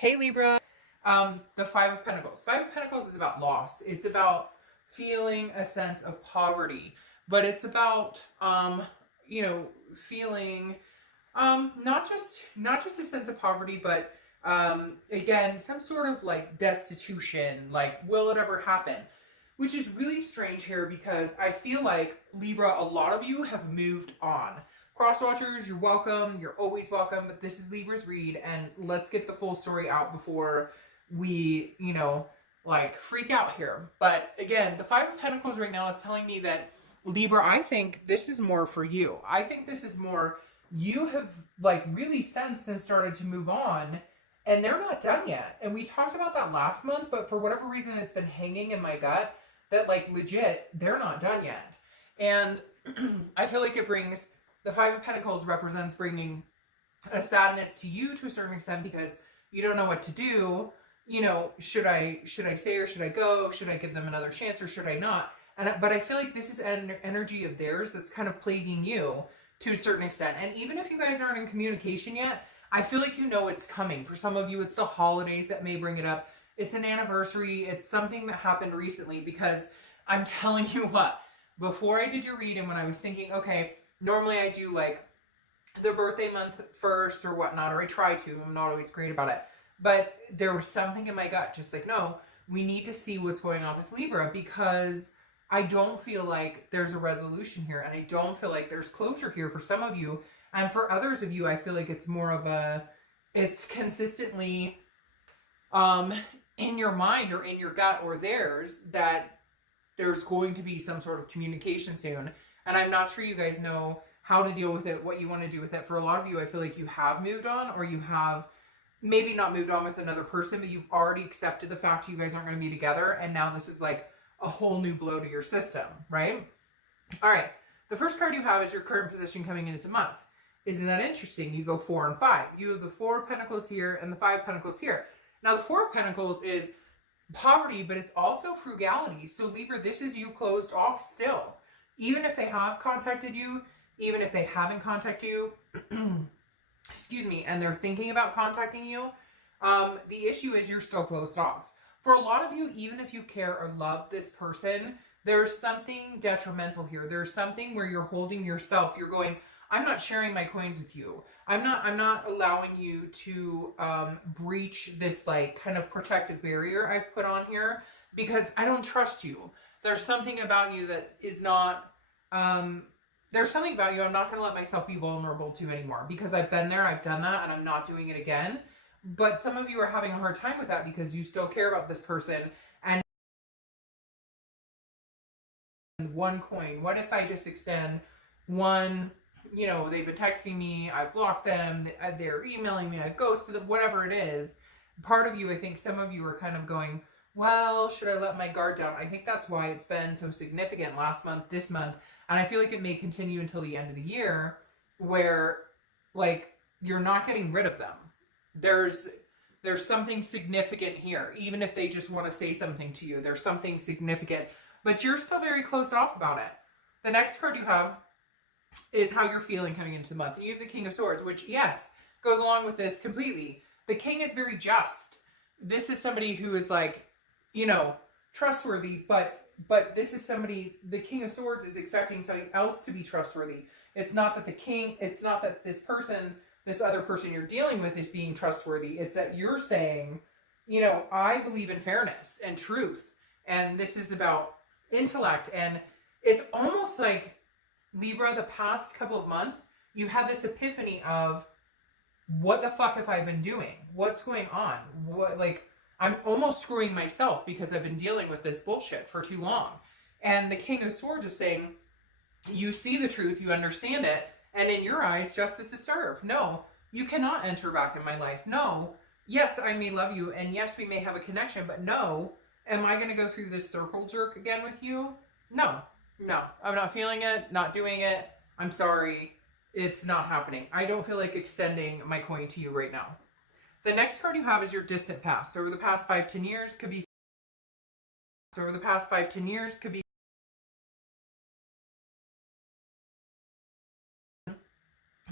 Hey Libra. The Five of Pentacles. Five of Pentacles is about loss. It's about feeling a sense of poverty, but it's about feeling not just a sense of poverty, but again, some sort of like destitution, like will it ever happen? Which is really strange here because I feel like Libra, a lot of you have moved on. Cross watchers, you're welcome. You're always welcome. But this is Libra's read, and let's get the full story out before we, freak out here. But again, the Five of Pentacles right now is telling me that Libra, I think this is more for you. I think this is more you have like really sensed and started to move on, and they're not done yet. And we talked about that last month, but for whatever reason, it's been hanging in my gut that like legit, they're not done yet. And I feel like the Five of Pentacles represents bringing a sadness to you to a certain extent because you don't know what to do. Should I stay or should I go? Should I give them another chance or should I not? But I feel like this is an energy of theirs that's kind of plaguing you to a certain extent. And even if you guys aren't in communication yet, I feel like it's coming. For some of you, it's the holidays that may bring it up. It's an anniversary. It's something that happened recently because I'm telling you what, before I did your read and when I was thinking, okay, normally I do like the birthday month first or whatnot, or I try to. I'm not always great about it. But there was something in my gut just like, no, we need to see what's going on with Libra because I don't feel like there's a resolution here. And I don't feel like there's closure here for some of you. And for others of you, I feel like it's more of it's consistently in your mind or in your gut or theirs that there's going to be some sort of communication soon. And I'm not sure you guys know how to deal with it, what you want to do with it. For a lot of you, I feel like you have moved on, or you have maybe not moved on with another person, but you've already accepted the fact you guys aren't going to be together. And now this is like a whole new blow to your system, right? All right. The first card you have is your current position coming into the month. Isn't that interesting? You go 4 and 5. You have the Four of Pentacles here and the Five of Pentacles here. Now, the Four of Pentacles is poverty, but it's also frugality. So, Libra, this is you closed off still. Even if they have contacted you, even if they haven't contacted you, excuse me, and they're thinking about contacting you, the issue is you're still closed off. For a lot of you, even if you care or love this person, there's something detrimental here. There's something where you're holding yourself. You're going, I'm not sharing my coins with you. I'm not allowing you to breach this like kind of protective barrier I've put on here because I don't trust you. There's something about you that is not, there's something about you I'm not going to let myself be vulnerable to anymore because I've been there, I've done that, and I'm not doing it again. But some of you are having a hard time with that because you still care about this person. And one coin, what if I just extend one, they've been texting me, I've blocked them, they're emailing me, I've ghosted them, whatever it is. Part of you, I think some of you are kind of going, well, should I let my guard down? I think that's why it's been so significant last month, this month. And I feel like it may continue until the end of the year where like you're not getting rid of them. There's something significant here. Even if they just want to say something to you, there's something significant, but you're still very closed off about it. The next card you have is how you're feeling coming into the month. You have the King of Swords, which yes, goes along with this completely. The King is very just. This is somebody who is like, trustworthy, but this is somebody, the King of Swords is expecting something else to be trustworthy. It's not that this other person you're dealing with is being trustworthy. It's that you're saying, I believe in fairness and truth. And this is about intellect. And it's almost like Libra, the past couple of months, you had this epiphany of what the fuck have I been doing? What's going on? I'm almost screwing myself because I've been dealing with this bullshit for too long. And the King of Swords is saying, you see the truth, you understand it, and in your eyes, justice is served. No, you cannot enter back in my life. No, yes, I may love you, and yes, we may have a connection, but no, am I going to go through this circle jerk again with you? No, I'm not feeling it, not doing it. I'm sorry, it's not happening. I don't feel like extending my coin to you right now. The next card you have is your distant past. So over the past 5-10 years could be.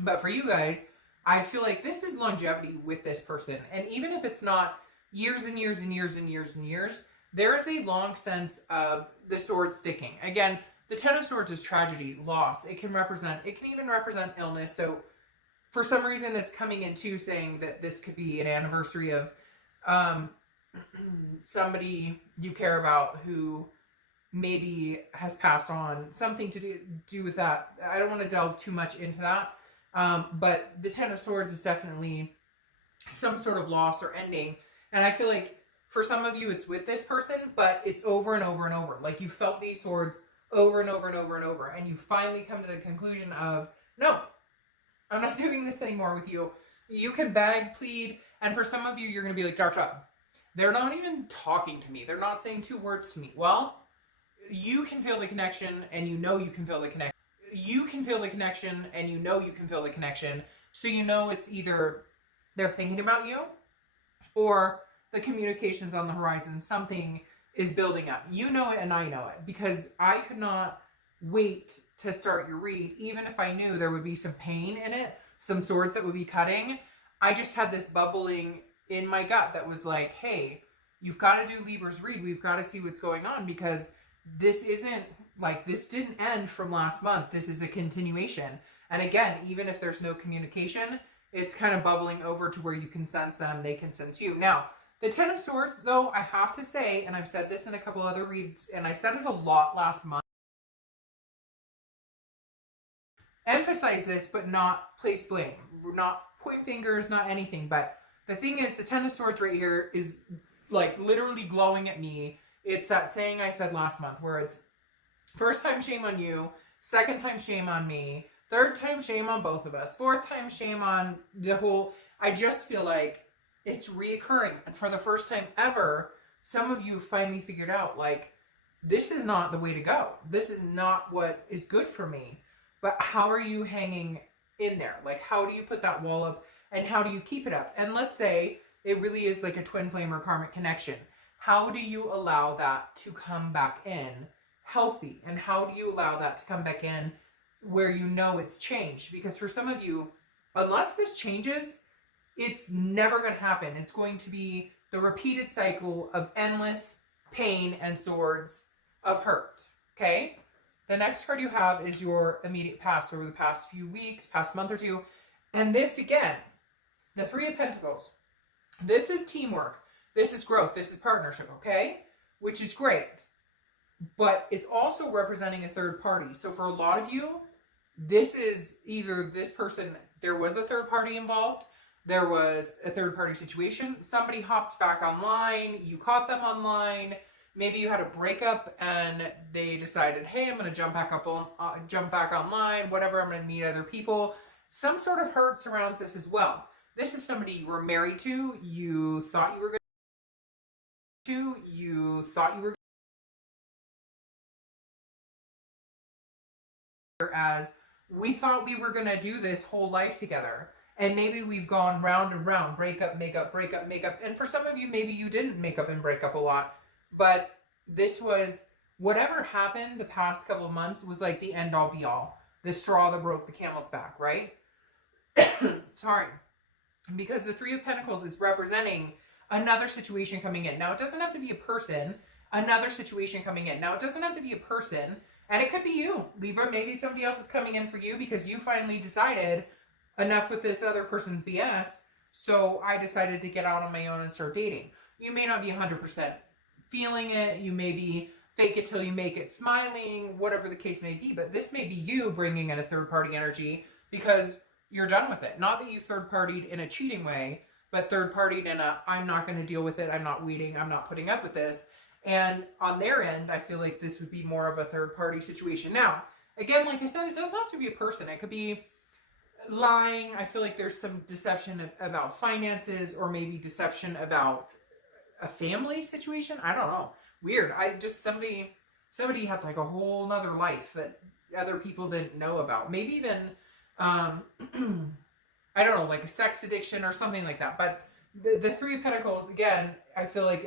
But for you guys, I feel like this is longevity with this person. And even if it's not years and years and years and years and years, there is a long sense of the sword sticking. Again, the Ten of Swords is tragedy, loss. It can even represent illness. So for some reason, it's coming into saying that this could be an anniversary of somebody you care about who maybe has passed on, something to do with that. I don't want to delve too much into that. But the Ten of Swords is definitely some sort of loss or ending. And I feel like for some of you, it's with this person, but it's over and over and over. Like you felt these swords over and over and over and over. And you finally come to the conclusion of, no, I'm not doing this anymore with you. You can beg, plead. And for some of you, you're going to be like, Dark Child, they're not even talking to me. They're not saying 2 words to me. Well, you can feel the connection and you know you can feel the connection. You can feel the connection and you know you can feel the connection. So you know it's either they're thinking about you or the communication's on the horizon. Something is building up. You know it and I know it because I could not wait to start your read. Even if I knew there would be some pain in it, some swords that would be cutting, I just had this bubbling in my gut that was like, hey, you've got to do Libra's read. We've got to see what's going on because this isn't like, this didn't end from last month. This is a continuation. And again, even if there's no communication, it's kind of bubbling over to where you can sense them. They can sense you. Now, the Ten of Swords, though, I have to say, and I've said this in a couple other reads, and I said it a lot last month, emphasize this, but not place blame, not point fingers, not anything. But the thing is, the Ten of Swords right here is like literally glowing at me. It's that saying I said last month where it's first time shame on you, second time shame on me, third time shame on both of us, fourth time shame on the whole. I just feel like it's reoccurring. And for the first time ever, some of you finally figured out like, this is not the way to go. This is not what is good for me. But how are you hanging in there? Like, how do you put that wall up and how do you keep it up? And let's say it really is like a twin flame or karmic connection. How do you allow that to come back in healthy? And how do you allow that to come back in where you know it's changed? Because for some of you, unless this changes, it's never going to happen. It's going to be the repeated cycle of endless pain and swords of hurt. Okay? The next card you have is your immediate past over the past few weeks, past month or two. And this again, the Three of Pentacles. This is teamwork. This is growth. This is partnership, okay? Which is great. But it's also representing a third party. So for a lot of you, this is either this person, there was a third party involved, there was a third party situation, somebody hopped back online, you caught them online, maybe you had a breakup and they decided, hey, I'm going to jump back online, whatever, I'm going to meet other people. Some sort of hurt surrounds this as well. This is somebody you were married to, you thought you were going to, as we thought we were going to do this whole life together. And maybe we've gone round and round, breakup, makeup, breakup, makeup. And for some of you, maybe you didn't make up and break up a lot. But this was, whatever happened the past couple of months was like the end all be all. The straw that broke the camel's back, right? Sorry. Because the Three of Pentacles is representing another situation coming in. Now, it doesn't have to be a person. Another situation coming in. Now, it doesn't have to be a person. And it could be you, Libra. Maybe somebody else is coming in for you because you finally decided enough with this other person's BS. So I decided to get out on my own and start dating. You may not be 100% feeling it. You may be fake it till you make it smiling, whatever the case may be. But this may be you bringing in a third party energy because you're done with it. Not that you third partied in a cheating way, but third partied in a, I'm not going to deal with it. I'm not waiting. I'm not putting up with this. And on their end, I feel like this would be more of a third party situation. Now, again, like I said, it doesn't have to be a person. It could be lying. I feel like there's some deception about finances or maybe deception about a family situation. I don't know. Weird. Somebody had like a whole nother life that other people didn't know about. Maybe even, I don't know, like a sex addiction or something like that. But the Three of Pentacles, again, I feel like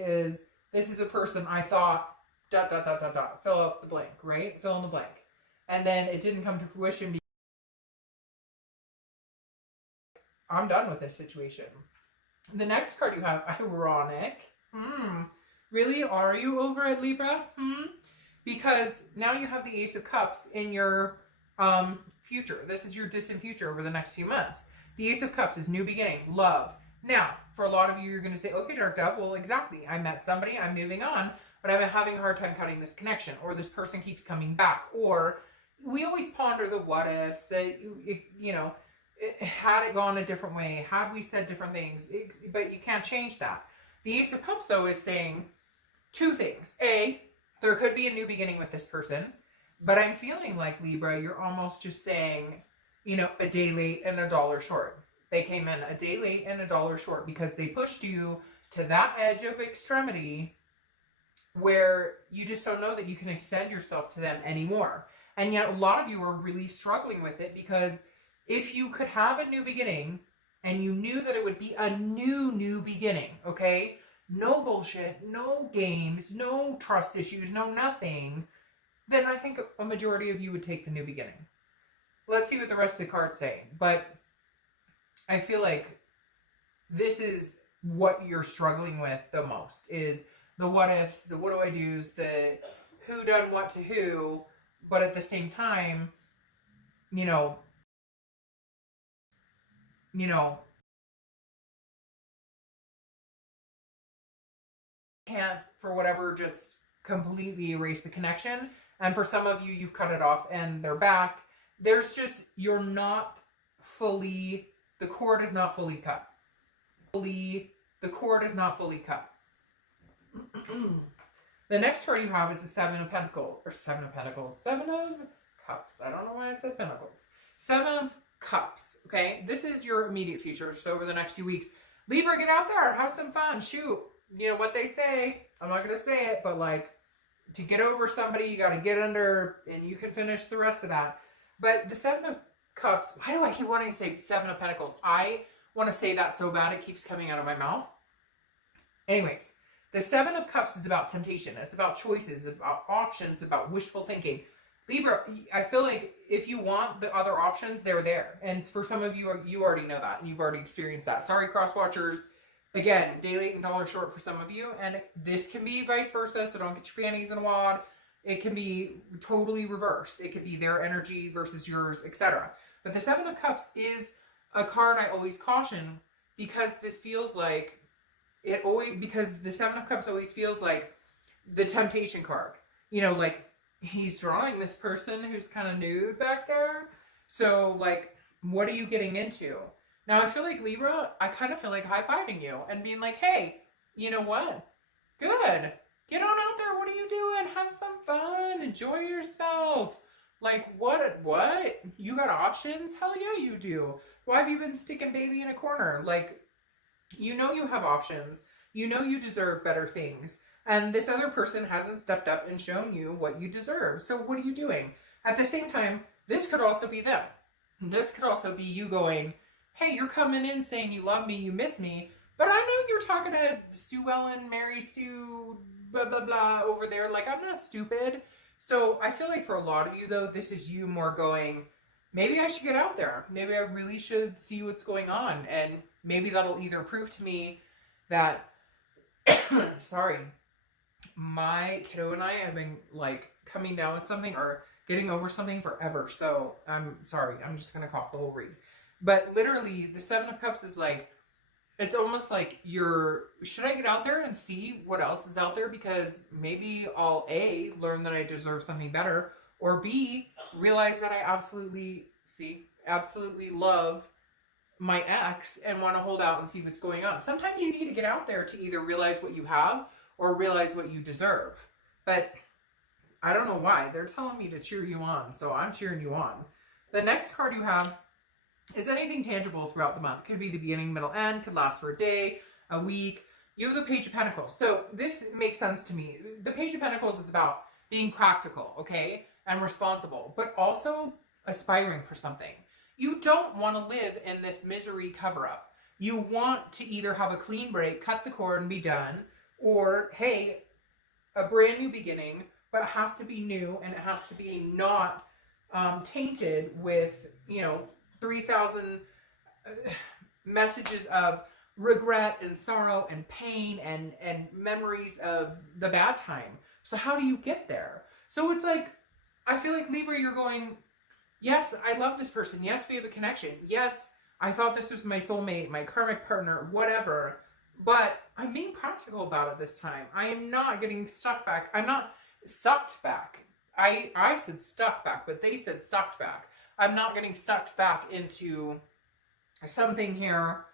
this is a person I thought, ... fill out the blank, right? Fill in the blank. And then it didn't come to fruition. I'm done with this situation. The next card you have, ironic. Really? Are you over it, Libra? Because now you have the Ace of Cups in your future. This is your distant future over the next few months. The Ace of Cups is new beginning, love. Now, for a lot of you, you're going to say, okay, Dark Dove, well, exactly. I met somebody, I'm moving on, but I'm having a hard time cutting this connection, or this person keeps coming back, or we always ponder the what ifs, had it gone a different way, had we said different things, but you can't change that. The Ace of Cups, though, is saying two things. A, there could be a new beginning with this person, but I'm feeling like, Libra, you're almost just saying, a day late and a dollar short. They came in a day late and a dollar short because they pushed you to that edge of extremity where you just don't know that you can extend yourself to them anymore. And yet a lot of you are really struggling with it, because if you could have a new beginning and you knew that it would be a new beginning, okay? No bullshit, no games, no trust issues, no nothing, then I think a majority of you would take the new beginning. Let's see what the rest of the cards say. But I feel like this is what you're struggling with the most, is the what ifs, the what do I do's, the who done what to who, but at the same time, can't, for whatever, just completely erase the connection. And for some of you, you've cut it off and they're back. There's just, you're not fully, the cord is not fully cut. The cord is not fully cut. The next card you have is the Seven of Cups. Seven of Cups. I don't know why I said Pentacles. Seven of Cups. Okay, this is your immediate future. So over the next few weeks, Libra, get out there, have some fun, shoot. You know what they say. I'm not gonna say it, but like, to get over somebody, you got to get under, and you can finish the rest of that. But the Seven of Cups. Why do I keep wanting to say Seven of Pentacles? I want to say that so bad it keeps coming out of my mouth. Anyways, the Seven of Cups is about temptation. It's about choices, about options, about wishful thinking. Libra, I feel like if you want the other options, they're there. And for some of you, you already know that. You've already experienced that. Sorry, cross watchers. Again, day late and dollar short for some of you. And this can be vice versa, so don't get your panties in a wad. It can be totally reversed. It could be their energy versus yours, etc. But the Seven of Cups is a card I always caution, because this feels like because the Seven of Cups always feels like the temptation card. Like, he's drawing this person who's kind of nude back there. So, like, what are you getting into? Now, I feel like, Libra, I kind of feel like high-fiving you and being like, hey, you know what? Good. Get on out there. What are you doing? Have some fun. Enjoy yourself. Like, what? You got options? Hell yeah, you do. Why have you been sticking baby in a corner? Like, you have options. You deserve better things. And this other person hasn't stepped up and shown you what you deserve. So what are you doing? At the same time, this could also be them. This could also be you going, hey, you're coming in saying you love me, you miss me, but I know you're talking to Sue Ellen, Mary Sue, blah, blah, blah over there. Like, I'm not stupid. So I feel like for a lot of you, though, this is you more going, maybe I should get out there. Maybe I really should see what's going on. And maybe that'll either prove to me that, sorry, my kiddo and I have been, like, coming down with something or getting over something forever. So I'm sorry. I'm just going to cough the whole read. But literally, the Seven of Cups is like, it's almost like should I get out there and see what else is out there? Because maybe I'll A, learn that I deserve something better, or B, realize that I absolutely love my ex and want to hold out and see what's going on. Sometimes you need to get out there to either realize what you have or realize what you deserve. But I don't know why. They're telling me to cheer you on, so I'm cheering you on. The next card you have is anything tangible throughout the month. Could be the beginning, middle, end. Could last for a day, a week. You have the Page of Pentacles. So this makes sense to me. The Page of Pentacles is about being practical, okay, and responsible, but also aspiring for something. You don't want to live in this misery cover-up. You want to either have a clean break, cut the cord and be done, or, hey, a brand new beginning, but it has to be new and it has to be not tainted with, 3,000 messages of regret and sorrow and pain and memories of the bad time. So how do you get there? So it's like, I feel like Libra, you're going, yes, I love this person. Yes, we have a connection. Yes, I thought this was my soulmate, my karmic partner, whatever. But I'm being practical about it this time. I am not getting stuck back. I'm not sucked back. I said stuck back, but they said sucked back. I'm not getting sucked back into something here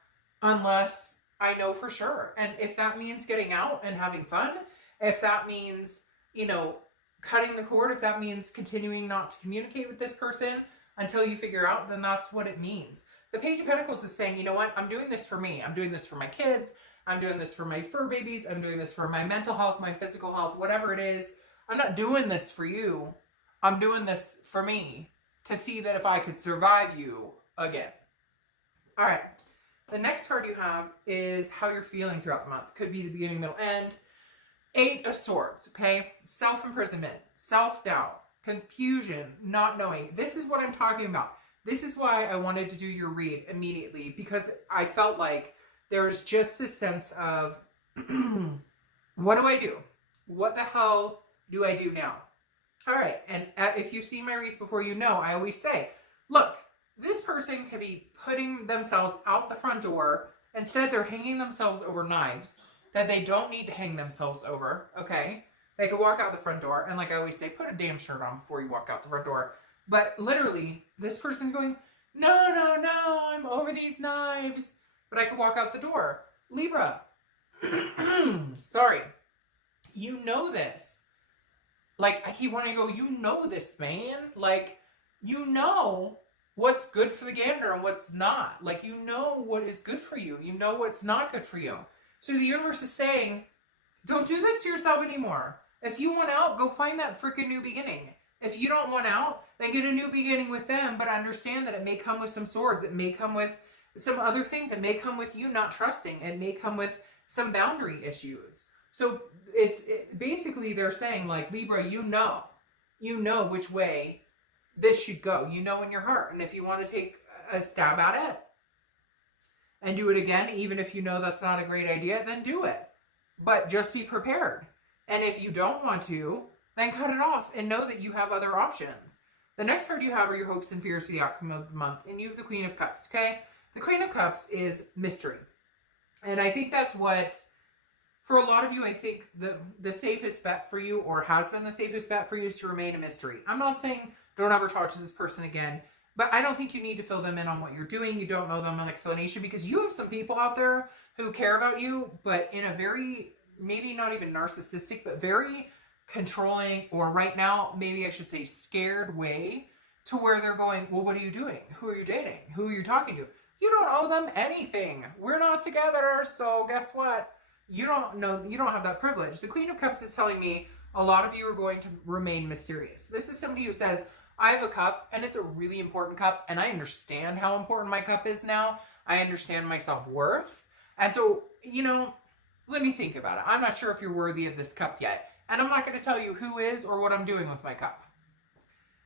unless I know for sure. And if that means getting out and having fun, if that means, you know, cutting the cord, if that means continuing not to communicate with this person until you figure out, then that's what it means. The Page of Pentacles is saying, you know what, I'm doing this for me. I'm doing this for my kids. I'm doing this for my fur babies. I'm doing this for my mental health, my physical health, whatever it is. I'm not doing this for you. I'm doing this for me to see that if I could survive you again. All right. The next card you have is how you're feeling throughout the month. Could be the beginning, middle, end. 8 of Swords, okay? Self-imprisonment, self-doubt, confusion, not knowing. This is what I'm talking about. This is why I wanted to do your read immediately, because I felt like there's just this sense of, what do I do? What the hell do I do now? All right, and if you've seen my reads before, you know, I always say, look, this person could be putting themselves out the front door. Instead, they're hanging themselves over knives that they don't need to hang themselves over, okay? They could walk out the front door, and like I always say, put a damn shirt on before you walk out the front door. But literally, this person's going, no, no, no, I'm over these knives, but I could walk out the door. Libra, sorry, you know this. Like, I keep wanting to go, you know this, man. Like, you know what's good for the gander and what's not. Like, you know what is good for you. You know what's not good for you. So the universe is saying, don't do this to yourself anymore. If you want out, go find that freaking new beginning. If you don't want out, then get a new beginning with them, but understand that it may come with some swords. It may come with some other things. It may come with you not trusting. It may come with some boundary issues. So basically they're saying, like, Libra, you know which way this should go. You know in your heart. And if you want to take a stab at it and do it again, even if you know that's not a great idea, then do it. But just be prepared. And if you don't want to, then cut it off and know that you have other options. The next card you have are your hopes and fears for the outcome of the month. And you have the Queen of Cups, okay? The Queen of Cups is mystery. And I think that's what, for a lot of you, I think the safest bet for you, or has been the safest bet for you, is to remain a mystery. I'm not saying don't ever talk to this person again, but I don't think you need to fill them in on what you're doing. You don't know them an explanation, because you have some people out there who care about you, but in a very, maybe not even narcissistic, but very controlling, or right now, maybe I should say scared way, to where they're going, well, what are you doing? Who are you dating? Who are you talking to? You don't owe them anything. We're not together, so guess what? You don't know, you don't have that privilege. The Queen of Cups is telling me a lot of you are going to remain mysterious. This is somebody who says, I have a cup, and it's a really important cup, and I understand how important my cup is now. I understand my self-worth. And so, you know, let me think about it. I'm not sure if you're worthy of this cup yet. And I'm not going to tell you who is or what I'm doing with my cup.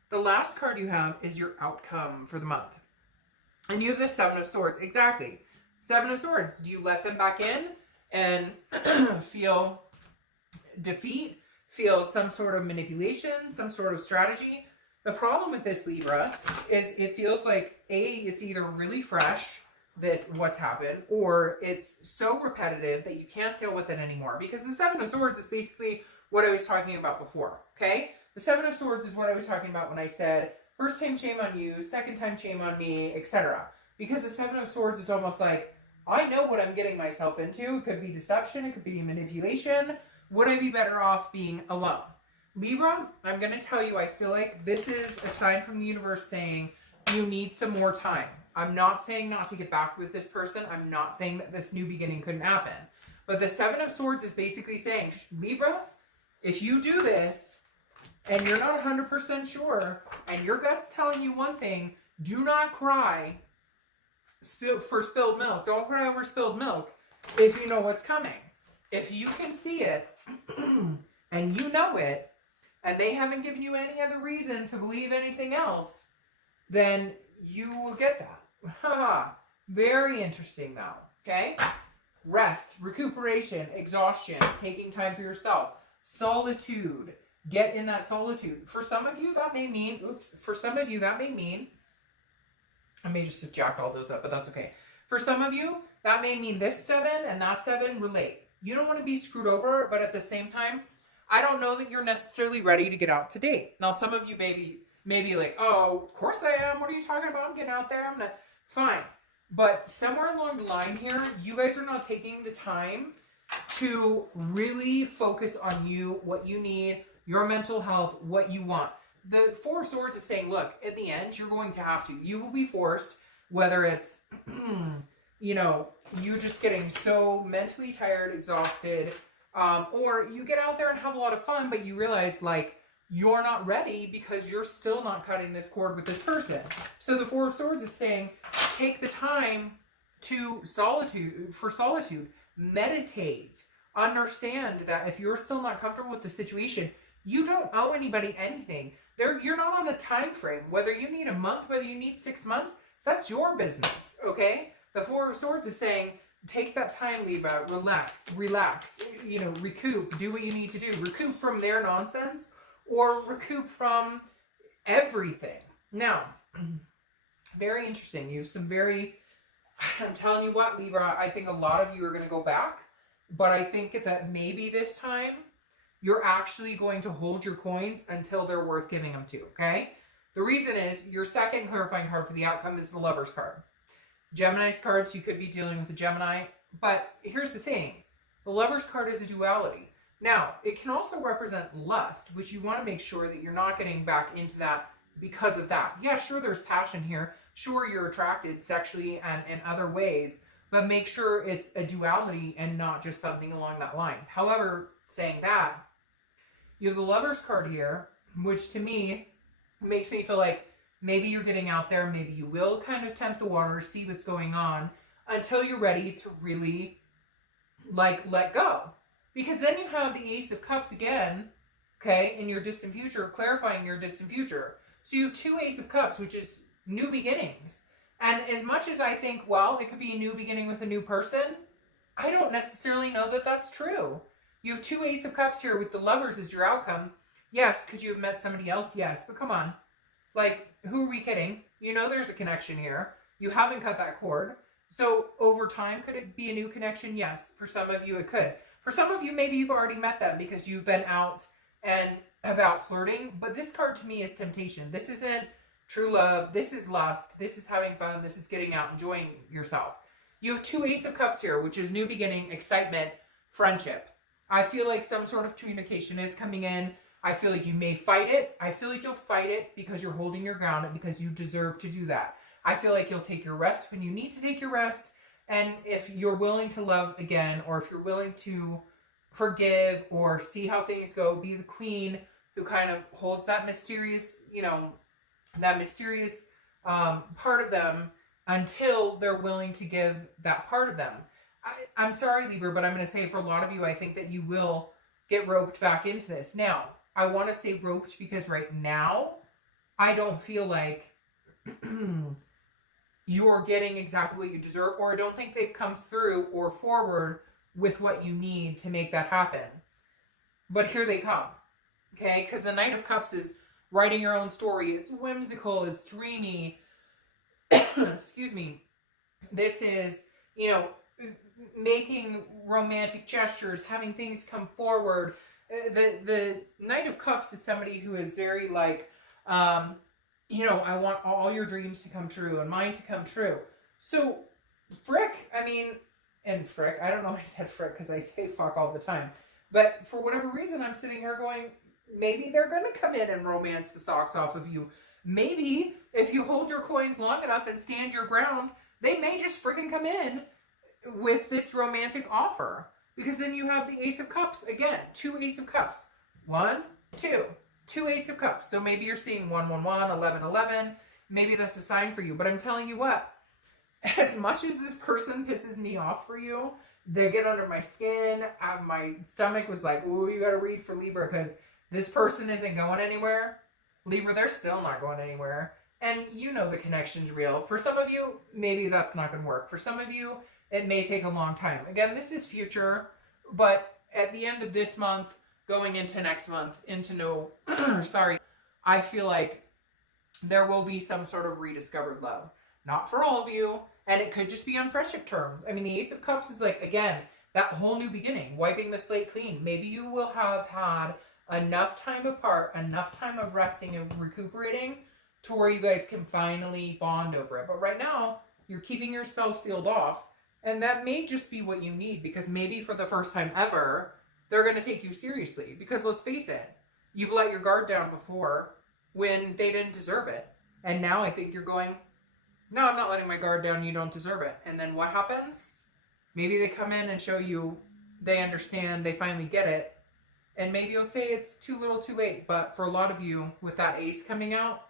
The last card you have is your outcome for the month. And you have the Seven of Swords. Exactly. Seven of Swords. Do you let them back in and feel defeat? Feel some sort of manipulation? Some sort of strategy? The problem with this, Libra, is it feels like, A, it's either really fresh, what's happened, or it's so repetitive that you can't deal with it anymore. Because the Seven of Swords is basically what I was talking about before, okay? The Seven of Swords is what I was talking about when I said, first time shame on you, second time shame on me, etc. Because the Seven of Swords is almost like, I know what I'm getting myself into. It could be deception, it could be manipulation. Would I be better off being alone? Libra, I'm going to tell you, I feel like this is a sign from the universe saying you need some more time. I'm not saying not to get back with this person. I'm not saying that this new beginning couldn't happen. But the Seven of Swords is basically saying, Libra, if you do this and you're not 100% sure and your gut's telling you one thing, do not cry for spilled milk. Don't cry over spilled milk if you know what's coming. If you can see it and you know it, and they haven't given you any other reason to believe anything else, then you will get that. Very interesting though, okay? Rest, recuperation, exhaustion, taking time for yourself, solitude, get in that solitude. For some of you, that may mean, I may just have jacked all those up, but that's okay. For some of you, that may mean this 7 and that 7 relate. You don't want to be screwed over, but at the same time, I don't know that you're necessarily ready to get out to date. Now, some of you may be like, oh, of course I am. What are you talking about? I'm getting out there. I'm not. Fine. But somewhere along the line here, you guys are not taking the time to really focus on you, what you need, your mental health, what you want. The Four of Swords is saying, look, at the end, you're going to have to. You will be forced, whether it's, you know, you just getting so mentally tired, exhausted, or you get out there and have a lot of fun, but you realize, like, you're not ready because you're still not cutting this cord with this person. So the Four of Swords is saying, take the time to solitude, meditate, understand that if you're still not comfortable with the situation, you don't owe anybody anything. You're not on a time frame. Whether you need a month, whether you need 6 months, that's your business, okay? The Four of Swords is saying, take that time, Libra, relax, you know, recoup, do what you need to do. Recoup from their nonsense or recoup from everything. Now, very interesting. You have some I'm telling you what, Libra, I think a lot of you are going to go back, but I think that maybe this time you're actually going to hold your coins until they're worth giving them to, okay? The reason is your second clarifying card for the outcome is the Lover's card. Gemini's cards, you could be dealing with a Gemini, but here's the thing. The Lover's card is a duality. Now, it can also represent lust, which you want to make sure that you're not getting back into that because of that. Yeah, sure, there's passion here. Sure, you're attracted sexually and in other ways, but make sure it's a duality and not just something along that lines. However, saying that, you have the Lover's card here, which to me makes me feel like maybe you're getting out there, maybe you will kind of tempt the water, see what's going on until you're ready to really like let go. Because then you have the Ace of Cups again, okay, in your distant future, clarifying your distant future. So you have 2 Ace of Cups, which is new beginnings. And as much as I think, well, it could be a new beginning with a new person, I don't necessarily know that that's true. You have 2 Ace of Cups here with the Lovers as your outcome. Yes, could you have met somebody else? Yes, but come on. Like, who are we kidding? You know there's a connection here. You haven't cut that cord. So over time, could it be a new connection? Yes. For some of you, it could. For some of you, maybe you've already met them because you've been out and about flirting. But this card to me is temptation. This isn't true love. This is lust. This is having fun. This is getting out, enjoying yourself. You have 2 Ace of Cups here, which is new beginning, excitement, friendship. I feel like some sort of communication is coming in. I feel like you may fight it. I feel like you'll fight it because you're holding your ground and because you deserve to do that. I feel like you'll take your rest when you need to take your rest. And if you're willing to love again, or if you're willing to forgive or see how things go, be the queen who kind of holds that mysterious, you know, that mysterious part of them until they're willing to give that part of them. I'm sorry, Libra, but I'm going to say for a lot of you, I think that you will get roped back into this. Now, I want to say roped because right now, I don't feel like you're getting exactly what you deserve, or I don't think they've come through or forward with what you need to make that happen. But here they come, okay? Because the Knight of Cups is writing your own story. It's whimsical. It's dreamy. Excuse me. This is, you know, making romantic gestures, having things come forward. The Knight of Cups is somebody who is very like, you know, I want all your dreams to come true and mine to come true. So, frick, I mean, and frick, I don't know why I said frick because I say fuck all the time. But for whatever reason, I'm sitting here going, maybe they're going to come in and romance the socks off of you. Maybe if you hold your coins long enough and stand your ground, they may just freaking come in with this romantic offer. Because then you have the Ace of Cups. Again, 2 Ace of Cups. 1, 2. 2 Ace of Cups. So maybe you're seeing 1, 1, 1, 11, 11. Maybe that's a sign for you. But I'm telling you what, as much as this person pisses me off for you, they get under my skin. My stomach was like, ooh, you got to read for Libra because this person isn't going anywhere. Libra, they're still not going anywhere. And you know the connection's real. For some of you, maybe that's not going to work. For some of you, it may take a long time. Again, this is future, but at the end of this month, going into next month, I feel like there will be some sort of rediscovered love. Not for all of you, and it could just be on friendship terms. I mean, the Ace of Cups is like, again, that whole new beginning, wiping the slate clean. Maybe you will have had enough time apart, enough time of resting and recuperating to where you guys can finally bond over it. But right now, you're keeping yourself sealed off, and that may just be what you need, because maybe for the first time ever, they're going to take you seriously. Because let's face it, you've let your guard down before when they didn't deserve it. And now I think you're going, no, I'm not letting my guard down, you don't deserve it. And then what happens? Maybe they come in and show you they understand, they finally get it. And maybe you'll say it's too little too late. But for a lot of you, with that ace coming out,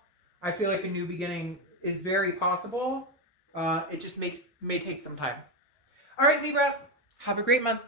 I feel like a new beginning is very possible. It just may take some time. All right, Libra, have a great month.